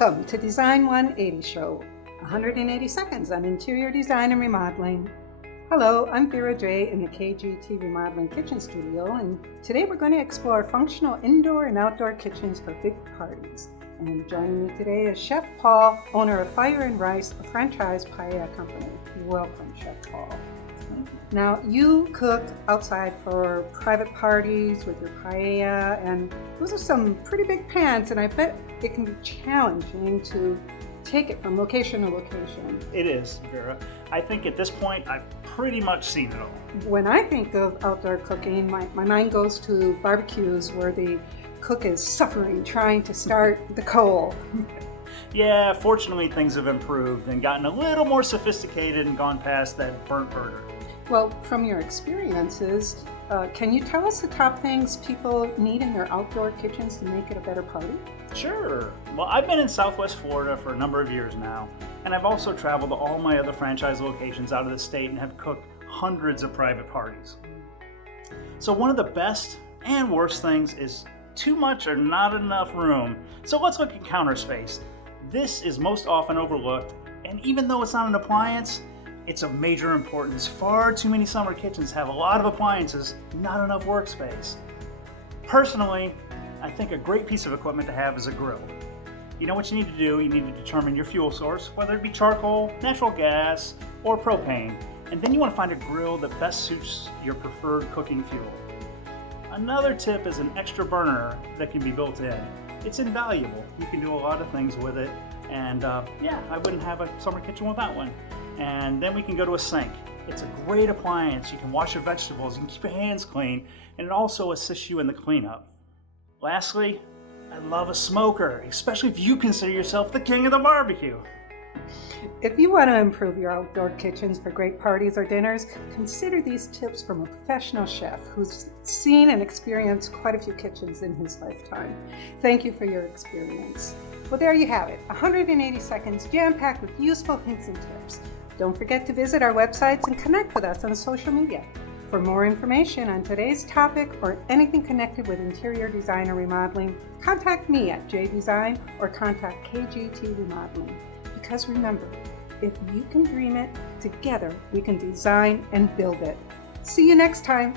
Welcome to Design 180 Show, 180 seconds on interior design and remodeling. Hello, I'm Vera J in the KGT Remodeling Kitchen Studio, and today we're going to explore functional indoor and outdoor kitchens for big parties. And joining me today is Chef Paul, owner of Fire and Rice, a franchise paella company. Welcome, Chef Paul. Now, you cook outside for private parties with your paella, and those are some pretty big pans, and I bet it can be challenging to take it from location to location. It is, Vera. I think at this point, I've pretty much seen it all. When I think of outdoor cooking, my mind goes to barbecues where the cook is suffering trying to start the coal. Yeah, fortunately things have improved and gotten a little more sophisticated and gone past that burnt burner. Well, from your experiences, can you tell us the top things people need in their outdoor kitchens to make it a better party? Sure. Well, I've been in Southwest Florida for a number of years now, and I've also traveled to all my other franchise locations out of the state and have cooked hundreds of private parties. So one of the best and worst things is too much or not enough room. So let's look at counter space. This is most often overlooked, and even though it's not an appliance, it's of major importance. Far too many summer kitchens have a lot of appliances, not enough workspace. Personally, I think a great piece of equipment to have is a grill. You know what you need to do? You need to determine your fuel source, whether it be charcoal, natural gas, or propane. And then you want to find a grill that best suits your preferred cooking fuel. Another tip is an extra burner that can be built in. It's invaluable. You can do a lot of things with it. And I wouldn't have a summer kitchen without one. And then we can go to a sink. It's a great appliance. You can wash your vegetables, you can keep your hands clean, and it also assists you in the cleanup. Lastly, I love a smoker, especially if you consider yourself the king of the barbecue. If you want to improve your outdoor kitchens for great parties or dinners, consider these tips from a professional chef who's seen and experienced quite a few kitchens in his lifetime. Thank you for your experience. Well, there you have it, 180 seconds jam-packed with useful hints and tips. Don't forget to visit our websites and connect with us on social media. For more information on today's topic or anything connected with interior design or remodeling, contact me at JDesign or contact KGT Remodeling. Because remember, if you can dream it, together we can design and build it. See you next time.